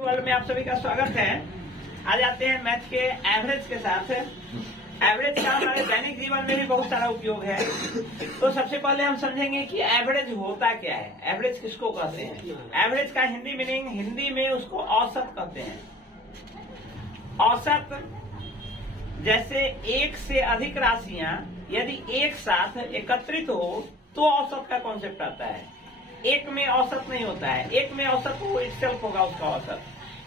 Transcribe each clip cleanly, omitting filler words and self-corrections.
World में आप सभी का स्वागत है। आज आते हैं मैथ के एवरेज के साथ। एवरेज का हमारे दैनिक जीवन में भी बहुत सारा उपयोग है। तो सबसे पहले हम समझेंगे कि एवरेज होता क्या है, एवरेज किसको कहते हैं। एवरेज का हिंदी मीनिंग, हिंदी में उसको औसत कहते हैं। औसत, जैसे एक से अधिक राशियां यदि एक साथ एकत्रित हो तो औसत का कॉन्सेप्ट आता है। एक में औसत नहीं होता है, एक में औसत वो इटसेल्फ होगा उसका औसत।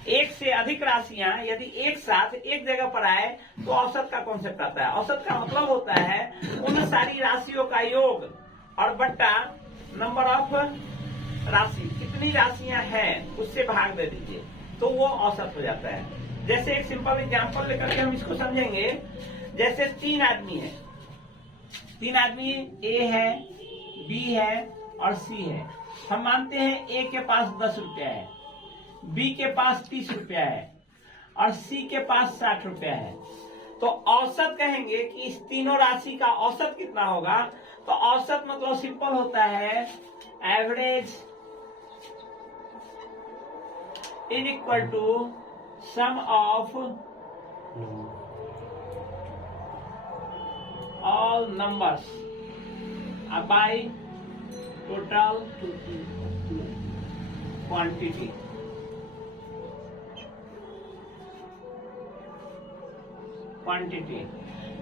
एक से अधिक राशियां यदि एक साथ एक जगह पर आए तो औसत का कॉन्सेप्ट आता है। औसत का मतलब होता है उन सारी राशियों का योग और बट्टा नंबर ऑफ राशि, कितनी राशियां हैं उससे भाग दे दीजिए तो वो औसत हो जाता है। जैसे एक सिंपल एग्जांपल लेकर के हम इसको समझेंगे। जैसे तीन आदमी है, तीन आदमी ए है, बी है और सी है। हम मानते हैं ए के पास 10 रुपया है, बी के पास 30 रुपया है और सी के पास 60 रुपया है। तो औसत कहेंगे कि इस तीनों राशि का औसत कितना होगा। तो औसत मतलब सिंपल होता है average is equal to sum of all numbers by total quantity.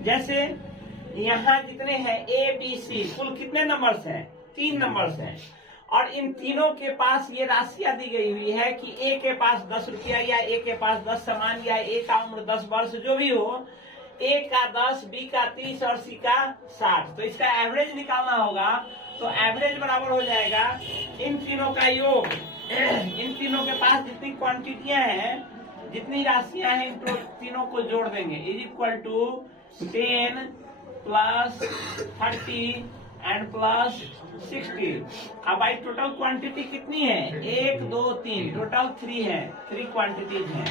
जैसे यहाँ जितने हैं ए बी सी, कुल कितने नंबर्स हैं? 3 नंबर्स हैं और इन तीनों के पास ये राशियां दी गई हुई है कि ए के पास 10 रुपया या ए के पास 10 सामान या ए का उम्र 10 वर्ष जो भी हो, ए का 10, बी का 30 और सी का 60। तो इसका एवरेज निकालना होगा। तो एवरेज बराबर हो जाएगा इन तीनों का योग, इन तीनों के पास जितनी क्वांटिटियां हैं, जितनी राशियां हैं, इन तीनों को जोड़ देंगे। Is equal to 10 plus 30 and plus 60। अब भाई टोटल क्वांटिटी कितनी है? 1 2 3, टोटल 3 है, 3 क्वांटिटीज हैं।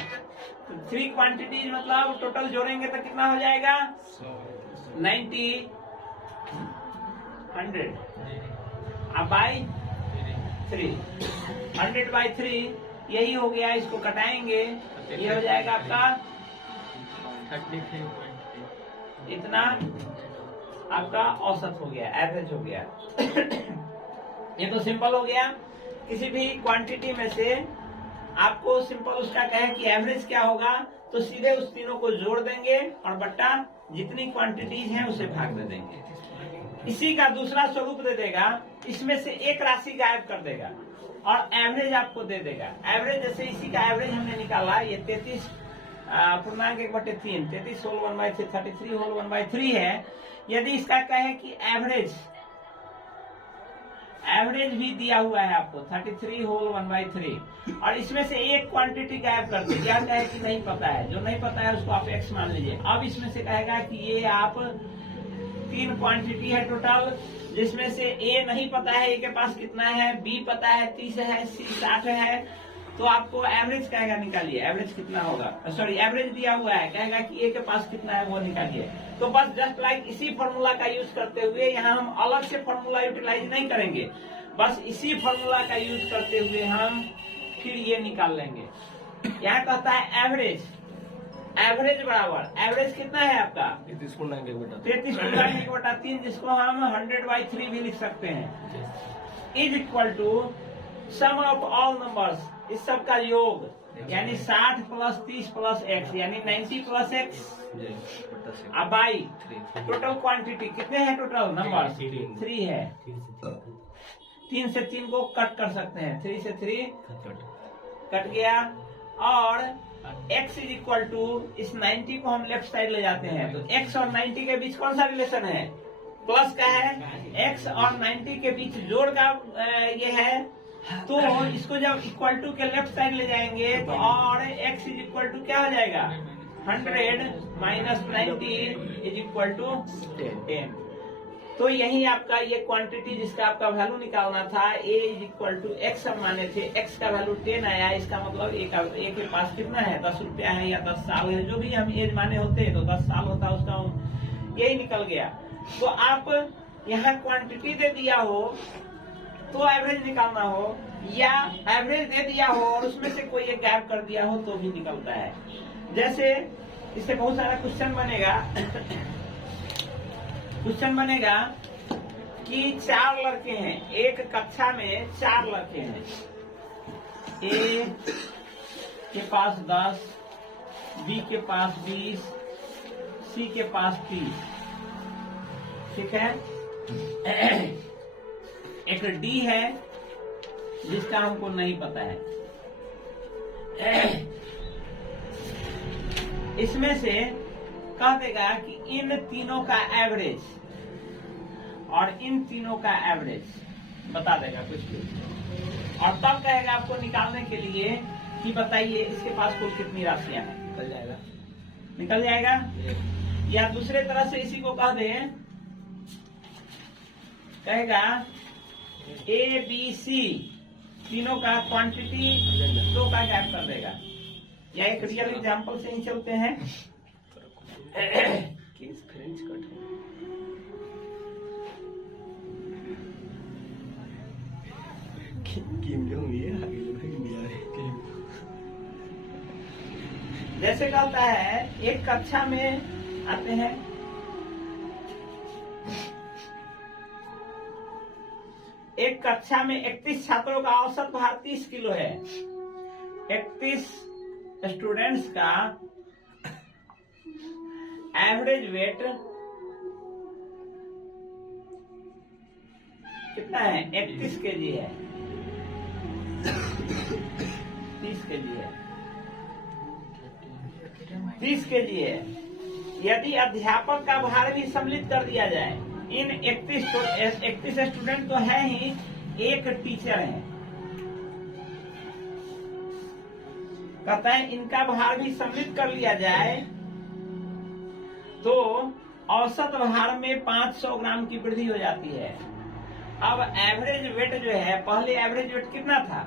तो 3 क्वांटिटीज मतलब टोटल जोड़ेंगे तो कितना हो जाएगा? 90 100 अब बाई 3, 100 बाई 3 यही हो गया। इसको घटाएंगे, ये हो जाएगा आपका 33 इतना आपका औसत हो गया, एवरेज हो गया। ये तो सिंपल हो गया। किसी भी क्वांटिटी में से आपको सिंपल उसका कहे कि एवरेज क्या होगा तो सीधे उस तीनों को जोड़ देंगे और बट्टा जितनी क्वांटिटीज हैं उसे भाग दे देंगे। इसी का दूसरा स्वरूप दे देगा, इसमें से एक राशि गायब कर देगा और एवरेज आपको दे देगा। एवरेज जैसे इसी का एवरेज हमने निकाला, ये 33 पूर्णांक 1/3, 33 होल 1/3, 33 होल 1/3 है। यदि इसका कहे कि एवरेज भी दिया हुआ है आपको 33 होल 1/3 और इसमें से एक क्वांटिटी गायब कर दे, क्या कहे कि नहीं पता है, जो नहीं पता है उसको आप x मान लीजिए। अब इसमें से कहेगा कि ये आप 3 क्वांटिटी है टोटल, जिसमें से ए नहीं पता है ए के पास कितना है, बी पता है 30 है, सी 60 है। तो आपको एवरेज कहेगा निकालिए, एवरेज कितना होगा। सॉरी, एवरेज दिया हुआ है, कहेगा कि ए के पास कितना है वो निकालिए। तो बस जस्ट लाइक इसी फॉर्मूला का यूज करते हुए यहाँ हम अलग से फॉर्मूला यूटिलाइज नहीं करेंगे, बस इसी फॉर्मूला का यूज करते हुए हम फिर ये निकाल लेंगे। यहाँ कहता है एवरेज, एवरेज बराबर, एवरेज कितना है आपका 33/1/3, जिसको हम 100/3 भी लिख सकते हैं। Is equal to sum of all numbers, इस सब का योग, यानी 60 प्लस 30 प्लस x यानी 90 plus x by total quantity. कितने हैं टोटल नंबर? 3 है। 3 से 3 को कट कर सकते हैं, 3 से 3 कट गया। और x इज इक्वल टू, इस 90 को हम लेफ्ट साइड ले जाते हैं तो x और 90 के बीच कौन सा रिलेशन है? प्लस का है। x और 90 के बीच जोड़ का ये है, तो इसको जब इक्वल टू के लेफ्ट साइड ले जाएंगे तो और x इज इक्वल टू क्या हो जाएगा? 100 माइनस 90 इज इक्वल टू 10। तो यही आपका ये क्वांटिटी जिसका आपका वैल्यू निकालना था, a is equal to x हम माने थे, x का वैल्यू 10 आया। इसका मतलब a के पास कितना है? 10 रुपया है या 10 साल है, जो भी हम एज माने होते हैं तो 10 साल होता है उसका, यही निकल गया। तो आप यहाँ क्वांटिटी दे दिया हो तो एवरेज निकालना हो, या एवरेज दे दिया हो और उसमें से कोई एक गायब कर दिया हो तो भी निकलता है। जैसे इससे बहुत सारा क्वेश्चन बनेगा। क्वेश्चन बनेगा कि 4 लड़के हैं, एक कक्षा में 4 लड़के हैं। ए के पास 10, बी के पास 20, सी के पास 30। ठीक है। एक डी है जिसका हमको नहीं पता है। इसमें से कह देगा कि इन तीनों का एवरेज और इन तीनों का एवरेज बता देगा कुछ भी, और तब कहेगा आपको निकालने के लिए कि बताइए इसके पास कुल कितनी राशियां हैं। निकल जाएगा। या दूसरे तरह से इसी को कह दे, कहेगा ए बी सी तीनों का क्वांटिटी दो का गैप कर देगा। या एक रियल एग्जांपल से ही चलते हैं। जैसे कहता है एक कक्षा में आते हैं, एक कक्षा में 31 छात्रों का औसत भार 30 किलो है। 31 स्टूडेंट्स का एवरेज वेट कितना है? 31 केजी है। 30 केजी है। 30 केजी है। यदि अध्यापक का भार भी सम्मिलित कर दिया जाए, इन 31 स्टूडेंट तो है ही, एक टीचर है, कहता है इनका भार भी सम्मिलित कर लिया जाए तो औसत भार में 500 ग्राम की वृद्धि हो जाती है। अब एवरेज वेट जो है, पहले एवरेज वेट कितना था?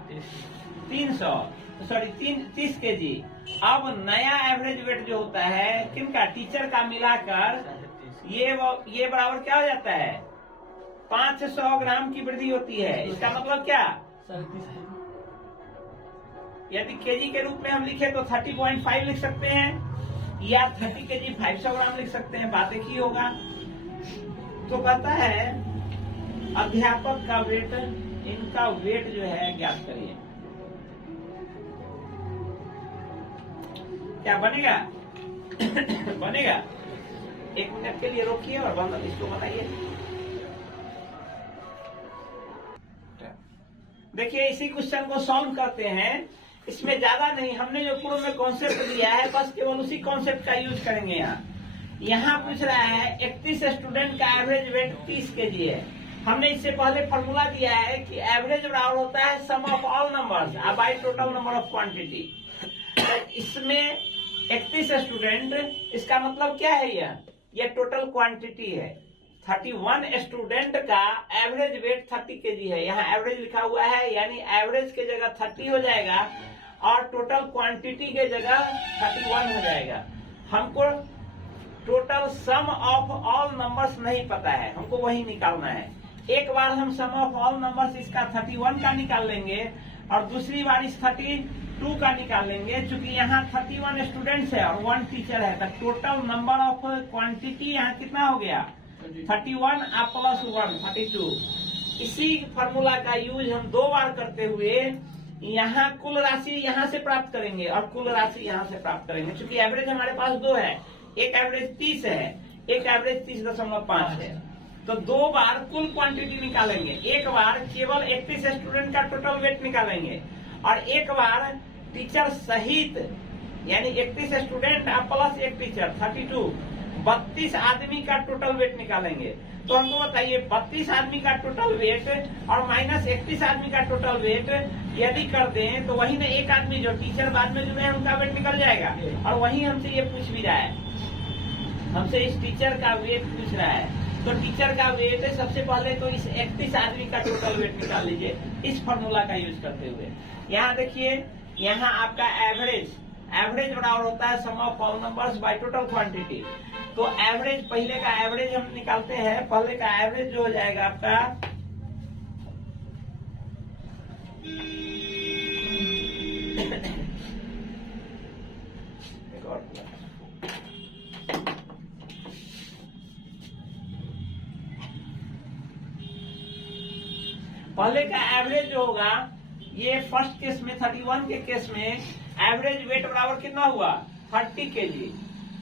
30 केजी। अब नया एवरेज वेट जो होता है किनका? टीचर का मिलाकर ये बराबर क्या हो जाता है? 500 ग्राम की वृद्धि होती है। इसका मतलब क्या? यदि केजी के रूप में हम लिखे तो 30.5 लिख सकते हैं, या 30 केजी 500 ग्राम लिख सकते हैं। बात एक ही होगा। तो कहता है अध्यापक का वेट, इनका वेट जो है ज्ञात करिए। क्या बनेगा? बनेगा। 1 मिनट के लिए रोकिए और बंद इसको बताइए। देखिए इसी क्वेश्चन को सॉल्व करते हैं। इसमें ज्यादा नहीं, हमने जो पूर्व में कॉन्सेप्ट दिया है बस केवल उसी कॉन्सेप्ट का यूज करेंगे। यहाँ पूछ रहा है 31 स्टूडेंट का एवरेज वेट 30 केजी है। हमने इससे पहले फॉर्मूला दिया है कि एवरेज बराबर होता है sum of all numbers by total number of quantity. इसमें 31 स्टूडेंट, इसका मतलब क्या है? यह टोटल क्वांटिटी है। 31 स्टूडेंट का एवरेज वेट 30 केजी है। यहाँ एवरेज लिखा हुआ है, यानी एवरेज के जगह 30 हो जाएगा और टोटल क्वांटिटी के जगह 31 हो जाएगा। हमको total sum of all numbers नहीं पता है, हमको वही निकालना है। एक बार हम सम ऑफ ऑल नंबर्स इसका 31 का निकाल लेंगे और दूसरी बार इस 32 का निकाल लेंगे। चूंकि यहाँ 31 स्टूडेंट्स है और 1 टीचर है, तो टोटल नंबर ऑफ क्वांटिटी यहाँ कितना हो गया? 31 प्लस 1 32। इसी फॉर्मूला का यूज हम 2 बार करते हुए यहाँ कुल राशि यहाँ से प्राप्त करेंगे और कुल राशि यहाँ से प्राप्त करेंगे। चूंकि एवरेज हमारे पास 2 है, एक एवरेज 30 है, एक एवरेज 30.5 है, तो 2 बार कुल क्वांटिटी निकालेंगे। एक बार केवल 31 स्टूडेंट का टोटल वेट निकालेंगे और एक बार टीचर सहित, यानी 31 स्टूडेंट प्लस एक टीचर 32 आदमी का टोटल वेट निकालेंगे। तो हमको बताइए 32 आदमी का टोटल वेट और माइनस 31 आदमी का टोटल वेट यदि कर दें तो वही में एक आदमी जो टीचर बाद में जुड़े हैं उनका वेट निकल जाएगा। और वही हमसे ये पूछ भी रहा है, हमसे इस टीचर का वेट पूछ रहा है। तो टीचर का वेट सबसे पहले तो इस 31 आदमी का टोटल वेट निकाल लीजिए इस फॉर्मूला का यूज करते हुए। यहाँ देखिए, यहाँ आपका एवरेज बराबर होता है sum of all numbers by total quantity. तो एवरेज, पहले का एवरेज हम निकालते हैं। पहले का एवरेज जो हो जाएगा आपका एक और पहले का एवरेज जो होगा, ये फर्स्ट केस में 31 के केस में एवरेज वेट बराबर कितना हुआ 30 kg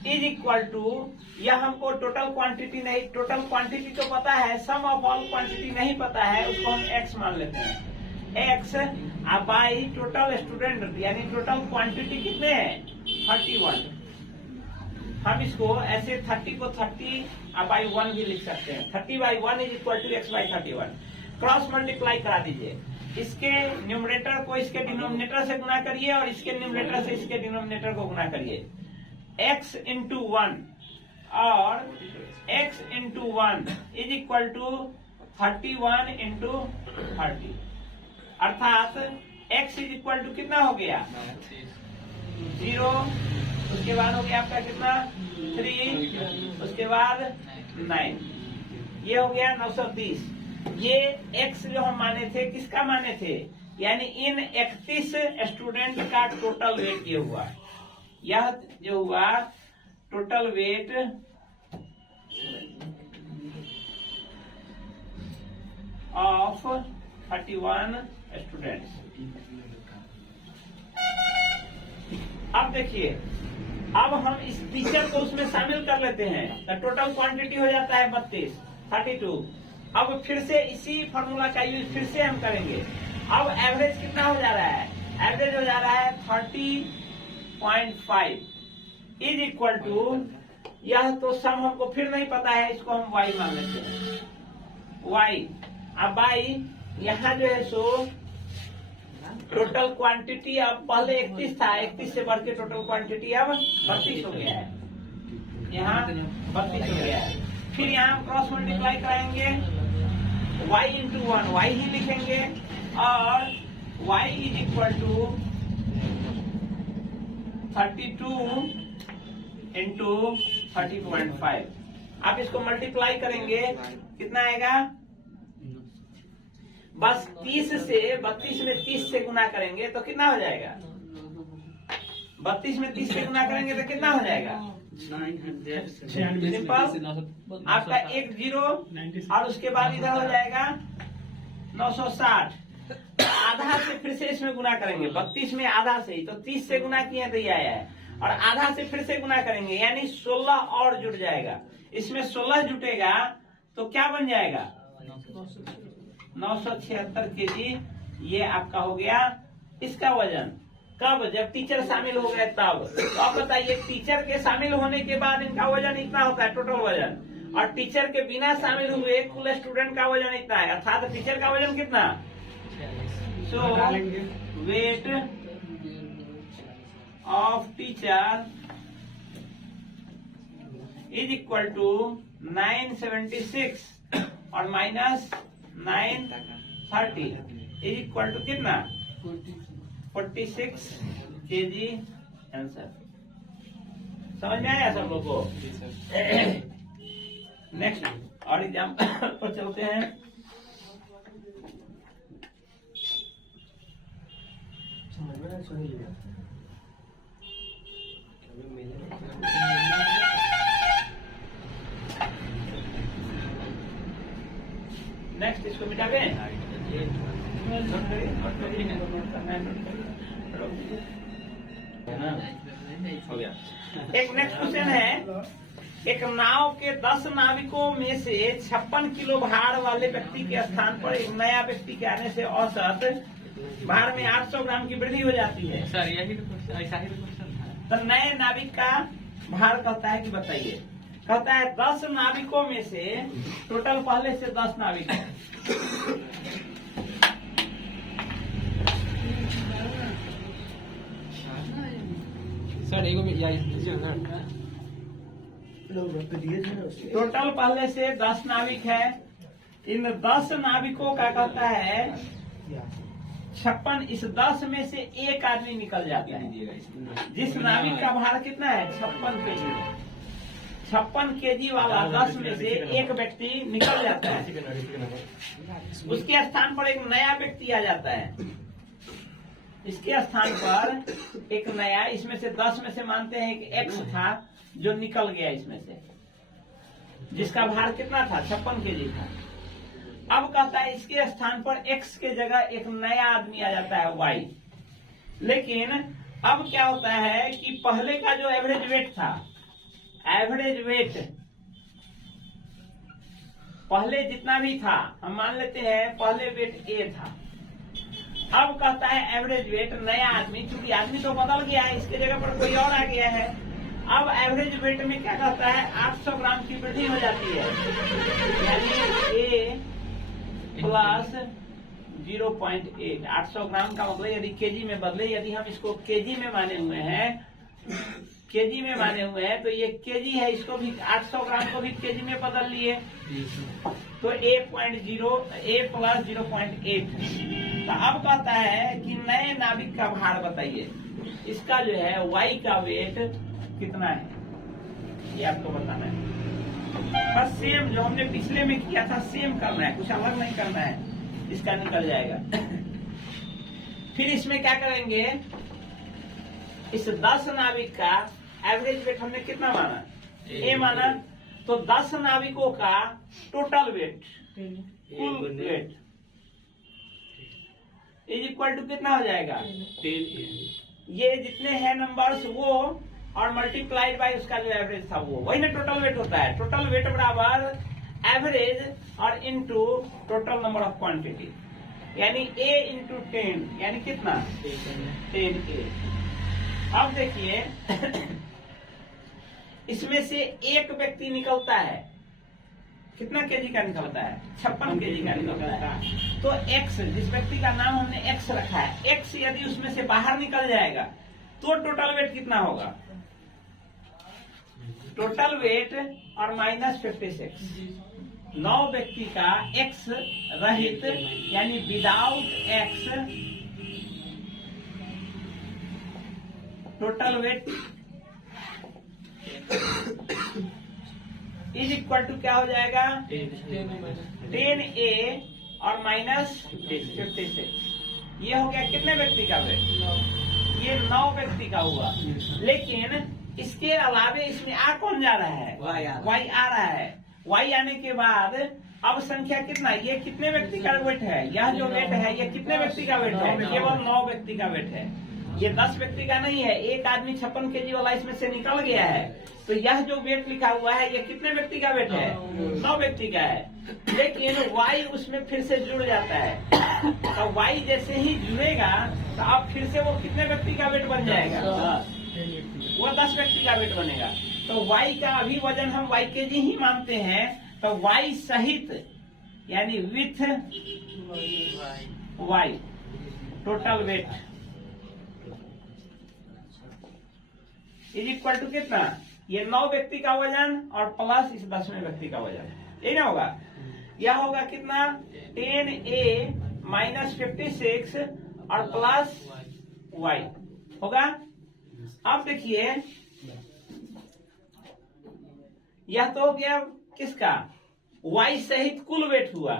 इज इक्वल टू, यह हमको टोटल क्वांटिटी नहीं, टोटल क्वांटिटी तो पता है, सम ऑफ ऑल क्वांटिटी नहीं पता है, उसको हम x मान लेते हैं। x बाई टोटल स्टूडेंट यानी टोटल क्वांटिटी कितने हैं 31। हम इसको ऐसे 30 को 30 बाई 1 भी लिख सकते हैं। 30 by 1 is equal to x by 31। Cross multiply करा दीजिए, इसके न्यूमरेटर को इसके डिनोमिनेटर से गुना करिए और इसके न्यूमरेटर से इसके डिनोमिनेटर को गुना करिए। x इंटू 1 और x into 1 is equal to 31 into 30, अर्थात x इज इक्वल टू कितना हो गया 0, उसके बाद हो गया आपका कितना 3, उसके बाद 9, ये हो गया 930। ये x जो हम माने थे किसका माने थे, यानी इन 31 स्टूडेंट का टोटल वेट ये हुआ, यह जो हुआ टोटल वेट ऑफ 31 स्टूडेंट्स। अब देखिए, अब हम इस टीचर को उसमें शामिल कर लेते हैं तो टोटल क्वांटिटी हो जाता है 32। अब फिर से इसी फॉर्मूला का यूज फिर से हम करेंगे। अब एवरेज कितना हो जा रहा है, एवरेज हो जा रहा है 30.5 इज इक्वल टू, यह तो सम हमको फिर नहीं पता है, इसको हम y मान लेते हैं y। अब बाई यहाँ जो है सो टोटल क्वांटिटी, अब पहले 31 था, 31 से बढ़ के टोटल क्वांटिटी अब 32 हो गया है, यहाँ 32 हो गया है। फिर यहाँ क्रॉस मल्टीप्लाई कराएंगे, y इंटू 1 y ही लिखेंगे और y is equal to 32 into 30.5। आप इसको मल्टीप्लाई करेंगे कितना आएगा, बस 30 से 32 में 30 से गुना करेंगे तो कितना हो जाएगा, 32 में 30 से गुना करेंगे तो कितना हो जाएगा सिंपल, आपका 1 0 और उसके बाद इधर हो जाएगा 960। आधा से फिर से इसमें गुना करेंगे, 32 में आधा से ही तो 30 से गुना किए तो ये आया है, और आधा से फिर से गुना करेंगे यानी 16 और जुड़ जाएगा। इसमें 16 जुटेगा तो क्या बन जाएगा 976 kg। ये आपका हो गया इसका वजन। कब, जब टीचर शामिल हो गए तब। तो आप बताइए, टीचर के शामिल होने के बाद इनका वजन इतना होता है टोटल वजन, और टीचर के बिना शामिल हुए कुल स्टूडेंट का वजन इतना है, अर्थात टीचर का वजन कितना। So weight of teacher is equal to 976 और माइनस 930 इज इक्वल टू कितना 46 kg आंसर। समझ में आया सब लोगों को। नेक्स्ट और एग्जाम्पल पर चलते हैं। नेक्स्ट इसको मिटा दें। हो गया। एक नेक्स्ट क्वेश्चन है, एक नाव के 10 नाविकों में से 56 किलो भार वाले व्यक्ति के स्थान पर एक नया व्यक्ति के आने से औसत भार में 800 ग्राम की वृद्धि हो जाती है। सर यही तो ऐसा ही क्वेश्चन था। तो नए नाविक का भार कहता है कि बताइए, कहता है 10 नाविकों में से, टोटल पहले से 10 नाविक है, सर एगो में टोटल पहले से 10 नाविक है। इन 10 नाविकों का कहता है 56, इस 10 में से एक आदमी निकल जाता है। जिस नाविक का भार कितना है 56 kg, 56 kg वाला 10 में से एक व्यक्ति निकल जाता है, उसके स्थान पर एक नया व्यक्ति आ जाता है। इसके स्थान पर एक नया, इसमें से 10 में से मानते हैं कि x था जो निकल गया इसमें से, जिसका भार कितना था 56 kg था। अब कहता है इसके स्थान पर x के जगह एक नया आदमी आ जाता है y। लेकिन अब क्या होता है कि पहले का जो एवरेज वेट था, एवरेज वेट पहले जितना भी था हम मान लेते हैं पहले वेट a था। अब कहता है एवरेज वेट नया आदमी, क्योंकि आदमी तो बदल गया है, इसके जगह पर कोई और आ गया है। अब एवरेज वेट में क्या कहता है 800 ग्राम की वृद्धि हो जाती है, यानी a प्लस 0.8। 800 ग्राम का मतलब यदि केजी में बदले, यदि हम इसको केजी में माने हुए हैं, केजी में माने हुए हैं, तो ये केजी है, इसको भी 800 ग्राम को भी केजी में बदल लिए तो a प्लस 0.8। तो अब कहता है कि नए नाविक का भार बताइए, इसका जो है y का वेट कितना है, ये आपको बताना है। बस सेम जो हमने पिछले में किया था सेम करना है, कुछ अलग नहीं करना है, इसका निकल जाएगा। फिर इसमें क्या करेंगे, इस 10 नाविक का एवरेज वेट हमने कितना माना, a माना, तो 10 नाविकों का टोटल वेट, कुल वेट इज इक्वल टू कितना हो जाएगा 10। ये जितने हैं नंबर्स वो और मल्टीप्लाइड बाय उसका जो एवरेज था वो, वही ना टोटल वेट होता है। टोटल वेट बराबर एवरेज और into total number of quantity, यानी a इंटू 10, यानी कितना 10a। अब देखिए इसमें से एक व्यक्ति निकलता है, कितना केजी का निकलता है 56 केजी का निकलता है। तो x, जिस व्यक्ति का नाम हमने x रखा है, x यदि उसमें से बाहर निकल जाएगा तो टोटल वेट कितना होगा, टोटल वेट और माइनस 56। 9 व्यक्ति का x रहित यानी without x total weight is equal to क्या हो जाएगा 10a और माइनस 56। ये हो गया कितने व्यक्ति का वेट, ये 9 व्यक्ति का हुआ। लेकिन इसके अलावे इसमें आ कौन जा रहा है, y आ रहा है। y आने के बाद अब संख्या कितना, ये कितने व्यक्ति का वेट है, यह जो वेट है ये कितने व्यक्ति का वेट है, केवल 9 व्यक्ति का वेट है, ये 10 व्यक्ति का नहीं है। एक आदमी 56 केजी वाला इसमें से निकल गया है, तो यह जो वेट लिखा हुआ है ये कितने व्यक्ति का वेट है, 9 व्यक्ति का है। लेकिन y उसमें फिर से जुड़ जाता है, तो y जैसे ही जुड़ेगा तो अब फिर से वो कितने व्यक्ति का वेट बन जाएगा, वो 10 व्यक्ति का वेट बनेगा। तो y का अभी वजन हम y केजी ही मानते हैं, तो y सहित यानी with y total weight is equal to कितना, ये 9 व्यक्ति का वजन और प्लस इस 10वें व्यक्ति का वजन, यही ना होगा। यह होगा कितना 10a माइनस 56 और प्लस y होगा। अब देखिए यह तो हो गया किसका, y सहित कुल वेट हुआ,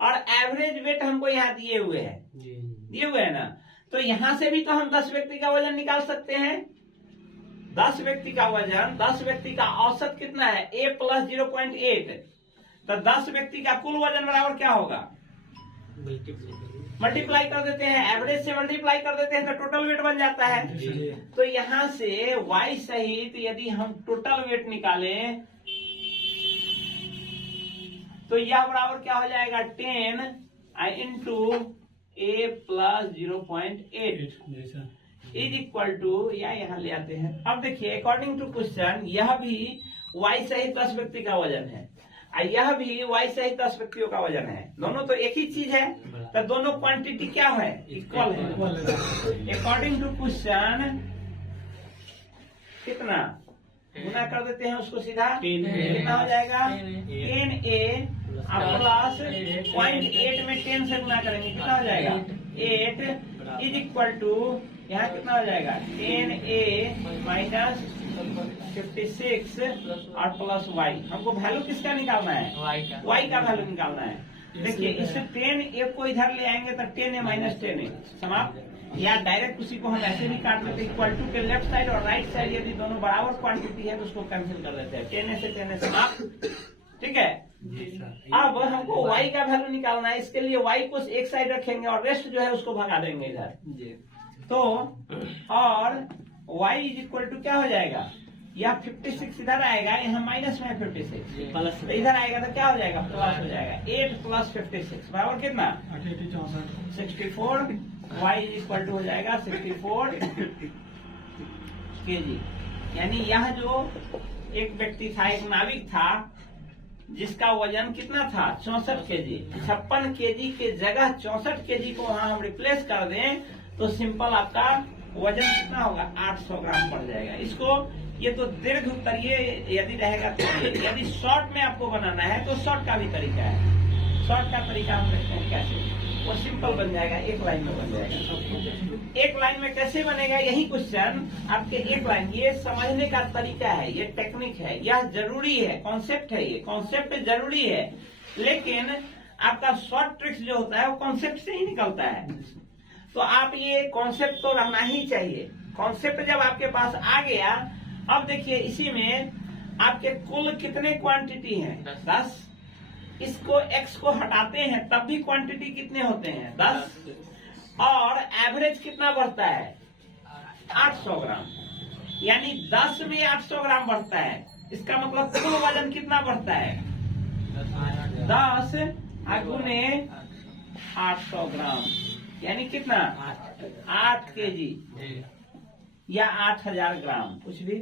और एवरेज वेट हमको यहाँ दिए हुए है ना, तो यहां से भी तो हम 10 व्यक्ति का वजन निकाल सकते हैं। 10 व्यक्ति का वजन, 10 व्यक्ति का औसत कितना है a प्लस 0.8, तो 10 व्यक्ति का कुल वजन बराबर क्या होगा, मल्टीप्लाई कर देते हैं, एवरेज से मल्टीप्लाई कर देते हैं तो टोटल वेट बन जाता है। तो यहां से y सहित यदि हम टोटल वेट निकालें तो यह बराबर क्या हो जाएगा 10 into a plus 0.8 is equal to, या यहाँ ले आते हैं। अब देखिए अकॉर्डिंग टू क्वेश्चन यह भी y सहित 10 व्यक्ति का वजन है और यह भी y सहित 10 व्यक्तियों का वजन है, दोनों तो एक ही चीज है, तो दोनों क्वांटिटी क्या है, इक्वल है। अकॉर्डिंग टू क्वेश्चन कितना गुना कर देते हैं उसको सीधा, कितना हो जाएगा 10a प्लस 0.8 में 10 से गुना करेंगे, कितना हो जाएगा 8 इज इक्वल टू, यहाँ कितना हो जाएगा 10a माइनस 56 और प्लस y। हमको वैल्यू किसका निकालना है, y का वैल्यू निकालना है। देखिए इस 10a को इधर ले आएंगे तो 10a माइनस 10a समाप्त, या डायरेक्ट उसी को हम ऐसे भी काट लेते हैं, इक्वल टू के लेफ्ट साइड और राइट साइड यदि दोनों बराबर क्वांटिटी है तो उसको कैंसिल कर देते हैं, 10 से 10 समाप्त। ठीक है, अब हमको y का वैल्यू निकालना है, इसके लिए y को एक साइड रखेंगे और रेस्ट जो है उसको भगा देंगे इधर। तो और y इज इक्वल टू क्या हो जाएगा, यह 56 इधर आएगा, यहाँ माइनस में 56 प्लस, तो इधर आएगा तो क्या हो जाएगा, प्लस हो जाएगा। 8 प्लस 56 बराबर कितना, 64। y इज इक्वल टू हो जाएगा 64 kg। यानी यह जो एक व्यक्ति था, एक नाविक था, जिसका वजन कितना था 64 kg, 56 kg के जगह 64 kg को वहां हम रिप्लेस कर दें तो सिंपल आपका वजन कितना होगा, 800 ग्राम पड़ जाएगा। इसको ये तो दीर्घ उत्तर ये यदि रहेगा तो यदि शॉर्ट में आपको बनाना है तो शॉर्ट का भी तरीका है। शॉर्ट का तरीका हम देखते हैं कैसे, वो सिंपल बन जाएगा, एक लाइन में बन जाएगा। एक लाइन में कैसे बनेगा, यही क्वेश्चन आपके एक लाइन, ये समझने का तरीका है, ये टेक्निक है, यह जरूरी है, कॉन्सेप्ट है, ये कॉन्सेप्ट जरूरी है, लेकिन आपका शॉर्ट ट्रिक्स जो होता है वो कॉन्सेप्ट से ही निकलता है। तो आप ये कॉन्सेप्ट तो रहना ही चाहिए। कॉन्सेप्ट जब आपके पास आ गया, अब देखिए इसी में आपके कुल कितने क्वांटिटी हैं, 10। इसको x को हटाते हैं तब भी क्वांटिटी कितने होते हैं, 10। और एवरेज कितना बढ़ता है, 800 ग्राम। यानी 10 में 800 ग्राम बढ़ता है, इसका मतलब कुल वजन कितना बढ़ता है, 10 गुने 800 ग्राम, यानी कितना 8 kg या 8000 ग्राम, कुछ भी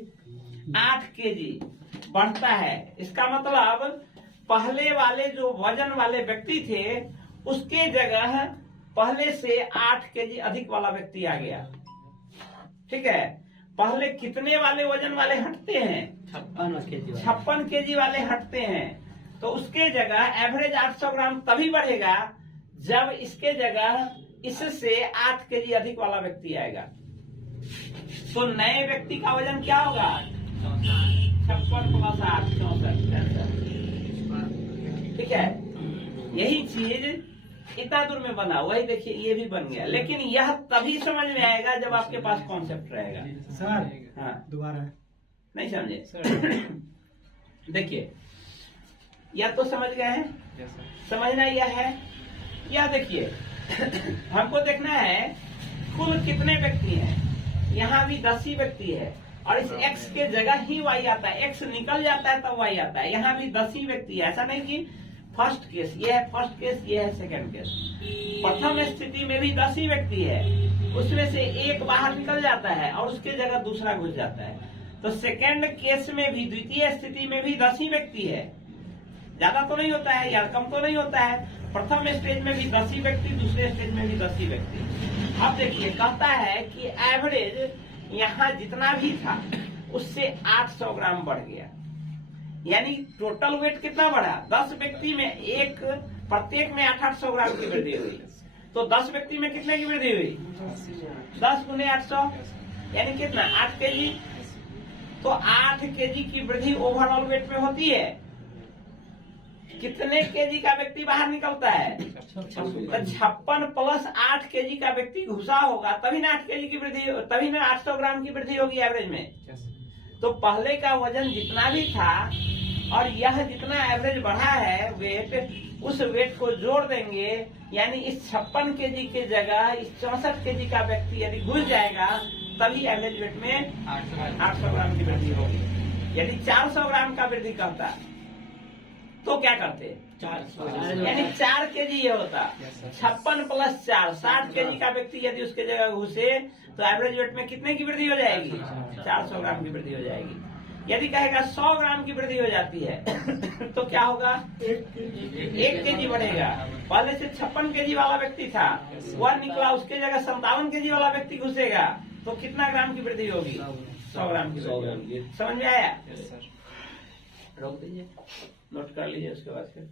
8 kg बढ़ता है। इसका मतलब पहले वाले जो वजन वाले व्यक्ति थे उसके जगह पहले से 8 kg अधिक वाला व्यक्ति आ गया। ठीक है, पहले कितने वाले वजन वाले हटते हैं, 56 kg वाले हटते हैं, तो उसके जगह एवरेज 800 ग्राम तभी बढ़ेगा जब इसके जगह इससे 8 kg अधिक वाला व्यक्ति आएगा। तो नए व्यक्ति का वजन क्या होगा, 56 प्लस 8 64। ठीक है, यही चीज इतना दूर में बना, वही देखिए ये भी बन गया, लेकिन यह तभी समझ में आएगा जब आपके पास कॉन्सेप्ट रहेगा। सर हाँ, दोबारा नहीं समझे देखिए, या तो समझ गए हैं, समझना यह है, या देखिए हमको देखना है कुल कितने व्यक्ति हैं। यहाँ भी 10 ही व्यक्ति है और इस x के जगह ही y आता है, x निकल जाता है तब y आता है। यहाँ भी 10 ही व्यक्ति है, ऐसा नहीं कि फर्स्ट केस ये है, फर्स्ट केस ये है, सेकंड केस। प्रथम स्थिति में भी 10 ही व्यक्ति है, उसमें से एक बाहर निकल जाता है और उसके जगह दूसरा घुस जाता है। तो सेकंड केस में भी, द्वितीय स्थिति में भी 10 ही व्यक्ति है, ज्यादा तो नहीं होता है या कम तो नहीं होता है। प्रथम स्टेज में भी 10 ही व्यक्ति, दूसरे स्टेज में भी 10 ही व्यक्ति। अब देखिए कहता है कि एवरेज यहाँ जितना भी था उससे 800 ग्राम बढ़ गया, यानी टोटल वेट कितना बढ़ा, 10 व्यक्ति में एक, प्रत्येक में 800 ग्राम की वृद्धि हुई। तो 10 व्यक्ति में कितने की वृद्धि हुई, 10 गुने 800 यानी कितना, 8 kg। तो 8 kg की वृद्धि ओवरऑल वेट में होती है। कितने केजी का व्यक्ति बाहर निकलता है, 56 प्लस 8 kg का व्यक्ति घुसा होगा, तभी ना 8 kg की वृद्धि, तभी ना 800 ग्राम की वृद्धि होगी एवरेज में। तो पहले का वजन जितना भी था और यह जितना एवरेज बढ़ा है वेट, उस वेट को जोड़ देंगे, यानी इस 56 kg के जगह इस 64 kg का व्यक्ति यदि घुस जाएगा तभी एवरेज वेट में 800 ग्राम की वृद्धि होगी। यदि 400 ग्राम का वृद्धि करता तो क्या करते, 400, यानी 4 kg ये होता। 56 प्लस 4 60 kg का व्यक्ति यदि उसके जगह घुसे तो एवरेज वेट में कितने की वृद्धि हो जाएगी, 400 ग्राम की वृद्धि हो जाएगी। यदि कहेगा 100 ग्राम की वृद्धि हो जाती है तो क्या होगा, 1 kg बढ़ेगा। पहले से 56 kg वाला व्यक्ति था, वह निकला, उसके जगह 57 kg वाला व्यक्ति घुसेगा तो कितना ग्राम की वृद्धि होगी, 100 ग्राम की वृद्धि होगी। समझ में आया, रोक दीजिए, नोट कर लीजिए उसके बाद फिर